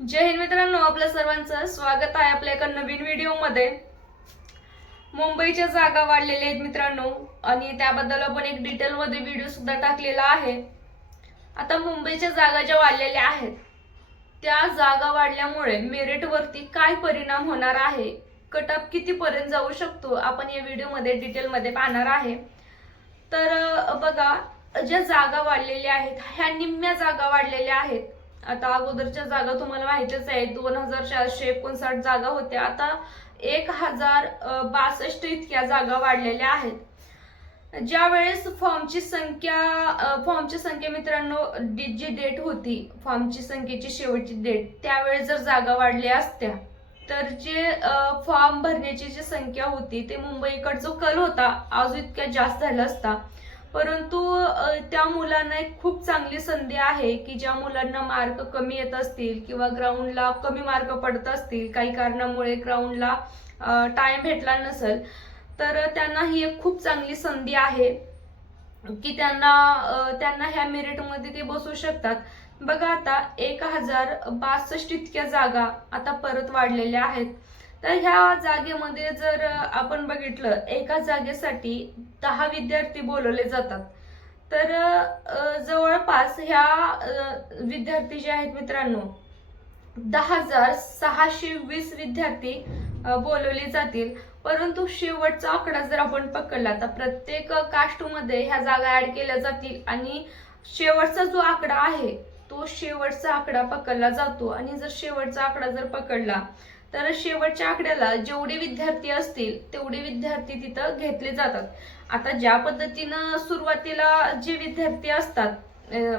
जय हिंद मित्रांनो, आपल्या सर्वांचं स्वागत आहे आपल्या एका नवीन व्हिडिओमध्ये। मुंबईच्या जागा वाढलेल्या आहेत मित्रांनो, आणि त्याबद्दल आपण एक डिटेलमध्ये व्हिडिओ सुद्धा टाकलेला आहे। आता मुंबईच्या जागा ज्या वाढलेल्या आहेत त्या जागा वाढल्यामुळे मेरिट वरती काय परिणाम होणार आहे, कट ऑफ किती पर्यंत जाऊ शकतो, आपण या व्हिडिओमध्ये डिटेलमध्ये पाहणार आहे। तर बघा, ज्या जागा वाढलेल्या आहेत ह्या निम्म्या जागा वाढलेल्या आहेत। आता अगोदरच्या जागा तुम्हाला माहितीच आहे, 2459 जागा होत्या, आता 1062 इतक्या जागा वाढलेल्या आहेत। ज्या वेळेस फॉर्मची संख्या मित्रांनो, जी डेट होती फॉर्मची संख्येची शेवटची डेट, त्यावेळेस जर जागा वाढल्या असत्या तर जे फॉर्म भरण्याची जी संख्या होती ते मुंबईकडचा जो कल होता आज इतक्या जास्त झाला असता। परंतु त्या मुलांना एक खूप चांगली संधी आहे की ज्या मुलांना मार्क कमी येत असतील किंवा ग्राउंडला कमी मार्क पडत असतील, काही कारणामुळे ग्राउंडला टाइम भेटला नसेल, तर त्यांना ही एक खूप चांगली संधी आहे की त्यांना ह्या मेरिटमध्ये ते बसू शकतात। बघा, आता 1062 इतक्या जागा आता परत वाढलेल्या आहेत। तर ह्या जागेमध्ये जर आपण बघितलं, एका जागेसाठी 10 विद्यार्थी बोलवले जातात। तर जवळपास ह्या विद्यार्थी जे आहेत मित्रांनो, 10,620 विद्यार्थी बोलवले जातील। परंतु शेवटचा आकडा जर आपण पकडला तर प्रत्येक कास्टमध्ये ह्या जागा ऍड केल्या जातील आणि शेवटचा जो आकडा आहे तो शेवटचा आकडा पकडला जातो। आणि जर शेवटचा आकडा जर पकडला तर शेवटच्या आकड्याला जेवढे विद्यार्थी असतील तेवढे विद्यार्थी तिथं घेतले जातात। आता ज्या पद्धतीनं सुरुवातीला जे विद्यार्थी असतात,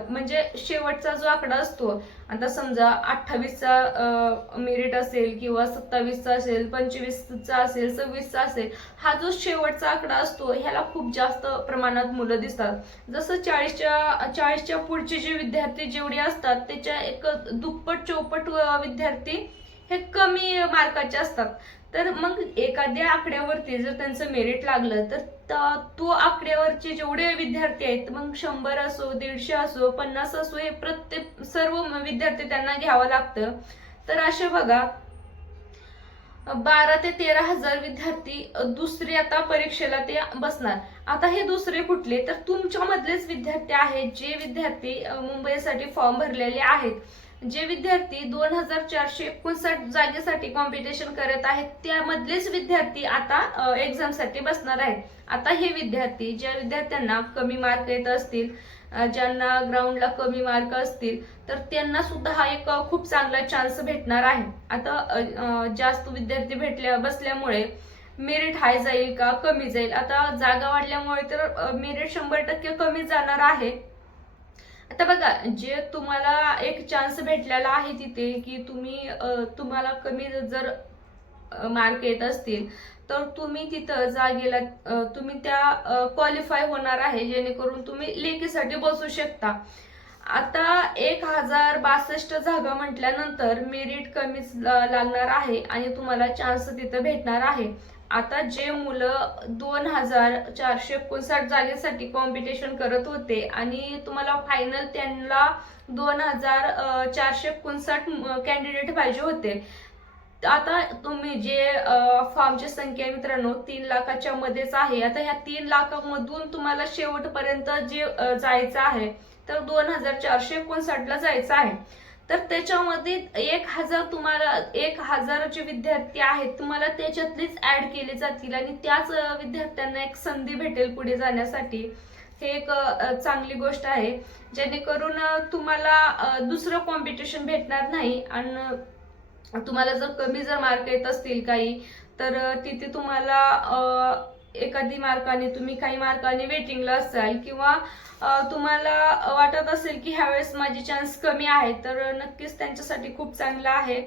म्हणजे शेवटचा जो आकडा असतो, आता समजा 28चा मेरिट असेल किंवा 27चा असेल, 25चा असेल, 26चा असेल, हा जो शेवटचा आकडा असतो ह्याला खूप जास्त प्रमाणात मुलं दिसतात। जसं 40च्या पुढचे जे विद्यार्थी जेवढे असतात त्याच्या एक दुप्पट चौपट विद्यार्थी हे कमी मार्काचे असतात। तर मग एखाद्या आकड्यावरती जर त्यांचं मेरिट लागलं तर तो आकड्यावरचे जेवढे विद्यार्थी आहेत, मग 100 असो, 150 असो, 50 असो, हे प्रत्येक सर्व विद्यार्थी त्यांना घ्यावं लागतं। तर असे बघा, 12 ते 13,000 विद्यार्थी दुसरे आता परीक्षेला ते बसणार। आता हे दुसरे कुठले, तर तुमच्या मधलेच विद्यार्थी आहेत, जे विद्यार्थी मुंबईसाठी फॉर्म भरलेले आहेत, जे विद्यार्थी 2459 जागेसाठी कॉम्पिटिशन करत आहेत, त्यामधलेच विद्यार्थी आता एक्झाम साठी बसणार आहेत। आता हे विद्यार्थी, ज्या विद्यार्थ्यांना कमी मार्क येत असतील, ज्यांना ग्राउंडला कमी मार्क असतील, तर त्यांना सुद्धा हा एक खूप चांगला चान्स भेटणार आहे। आता जास्त विद्यार्थी बसल्यामुळे मेरिट हाय जाईल का कमी जाईल, आता जागा वाढल्यामुळे तर मेरिट 100% कमी जाणार आहे। आता बघा, जे तुम्हाला एक चान्स भेटलेला आहे तिथे की तुम्हाला कमी जर मार्क येत असतील तर तुम्ही तिथं जागेला तुम्ही त्या क्वालिफाय होणार आहे, जेणेकरून तुम्ही लेखीसाठी बसू शकता। आता 1062 जागा म्हटल्यानंतर मेरिट कमीच लागणार आहे आणि तुम्हाला चान्स तिथं भेटणार आहे। आता जे मुलं 2459 जागेसाठी कॉम्पिटिशन करत होते आणि तुम्हाला फायनल त्यांना 2459 कॅन्डिडेट पाहिजे होते, आता तुम्ही जे फॉर्मची संख्या मित्रांनो 3 लाखाच्या मध्येच आहे। आता ह्या 3 लाखामधून तुम्हाला शेवटपर्यंत जे जायचं आहे, तर 2459 ला जायचं आहे। तर त्याच्यामध्ये 1000 जे विद्यार्थी आहेत तुम्हाला त्याच्यातलेच ऍड केले जातील आणि त्याच विद्यार्थ्यांना एक संधी भेटेल पुढे जाण्यासाठी। हे एक चांगली गोष्ट आहे, जेणेकरून तुम्हाला दुसरं कॉम्पिटिशन भेटणार नाही। आणि तुम्हाला जर कमी मार्क येत असतील काही, तर तिथे तुम्हाला एखादी मार्काने तुम्ही काही मार्काने वेटिंगला असाल, किंवा तुम्हाला वाटत असेल की ह्यावेळेस माझी चान्स कमी आहे, तर नक्कीच त्यांच्यासाठी खूप चांगलं आहे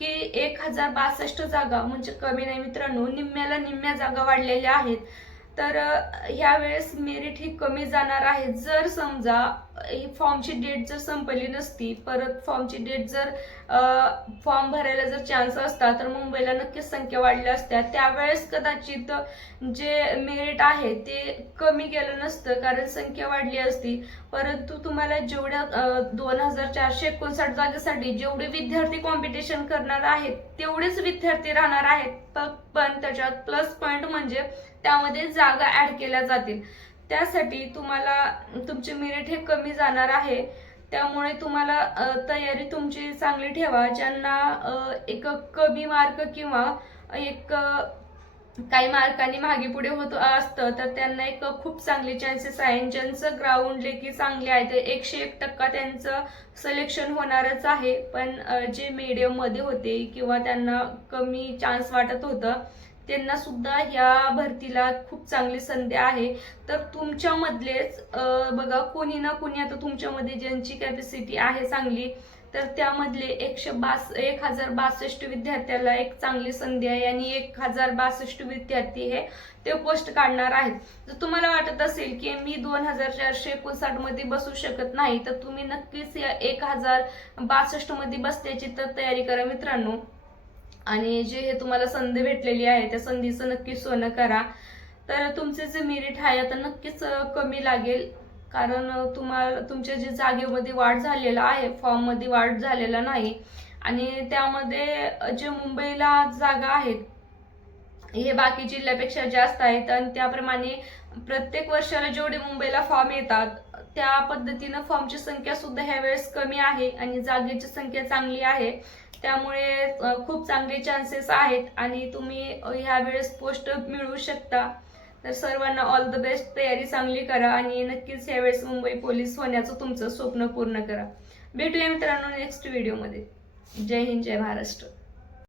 की 1062 जागा म्हणजे कमी नाही मित्रांनो, निम्म्याला निम्म्या जागा वाढलेल्या आहेत। तर ह्यावेळेस मेरिट ही कमी जाणार आहे. जर समजा ही फॉर्मची डेट जर संपली नसती, परत फॉर्मची डेट जर फॉर्म भरायला जर चान्स असता तर मुंबईला नक्कीच संख्या वाढल्या असत्या. त्यावेळेस कदाचित जे मेरिट आहे ते कमी गेलं नसतं, कारण संख्या वाढली असती. परंतु तुम्हाला जेवढ्या 2459 जागेसाठी जेवढे विद्यार्थी कॉम्पिटिशन करणार आहेत तेवढेच विद्यार्थी राहणार आहेत. पण त्याच्यात प्लस पॉइंट म्हणजे त्यामध्ये जागा ऍड केल्या जातील. त्यासाठी तुम्हाला तुमचे मेरिट हे कमी जाणार आहे. त्यामुळे तुम्हाला तयारी तुमची चांगली ठेवा. ज्यांना एक कमी मार्क किंवा एक काही मार्कांनी मागे पुढे होत असतं तर त्यांना एक खूप चांगले चान्सेस आहे. ज्यांचं ग्राउंड लेखी चांगले आहे ते 101% त्यांचं सिलेक्शन होणारच आहे. पण जे मीडियम मध्ये होते किंवा त्यांना कमी चान्स वाटत होतं त्यांना सुद्धा ह्या भरतीला खूप चांगली संधी आहे. तर तुमच्यामधलेच बघा कोणी ना कोणी आता तुमच्यामध्ये ज्यांची कॅपॅसिटी आहे चांगली तर त्यामधले 1062 विद्यार्थ्याला एक चांगली संधी आहे आणि 1062 विद्यार्थी हे ते पोस्ट काढणार आहेत. जर तुम्हाला वाटत असेल की मी 2459 मध्ये बसू शकत नाही तर तुम्ही नक्कीच या 1062 मध्ये बसण्याची तर तयारी करा मित्रांनो. आणि जे हे तुम्हाला संधी भेटलेली आहे त्या संधीचं नक्कीच सोनं करा. तर तुमचे जे मेरिट आहे आता नक्कीच कमी लागेल, कारण तुम्हाला तुमच्या जे जागेमध्ये वाढ झालेला आहे फॉर्म मध्ये वाढ झालेला नाही. आणि त्यामध्ये जे मुंबईला जागा आहेत हे बाकी जिल्ह्यापेक्षा जास्त आहेत. आणि त्याप्रमाणे प्रत्येक वर्षाला जेवढे मुंबईला फॉर्म येतात त्या पद्धतीनं फॉर्मची संख्या सुद्धा ह्या वेळेस कमी आहे आणि जागेची संख्या चांगली आहे. त्यामुळे खूप चांगले चान्सेस आहेत आणि तुम्ही ह्या वेळेस पोस्ट मिळवू शकता. तर सर्वांना ऑल द बेस्ट. तयारी चांगली करा आणि नक्कीच यावेळेस मुंबई पोलीस होण्याचं तुमचं स्वप्न पूर्ण करा. भेटूया मित्रांनो नेक्स्ट व्हिडिओमध्ये. जय हिंद, जय महाराष्ट्र.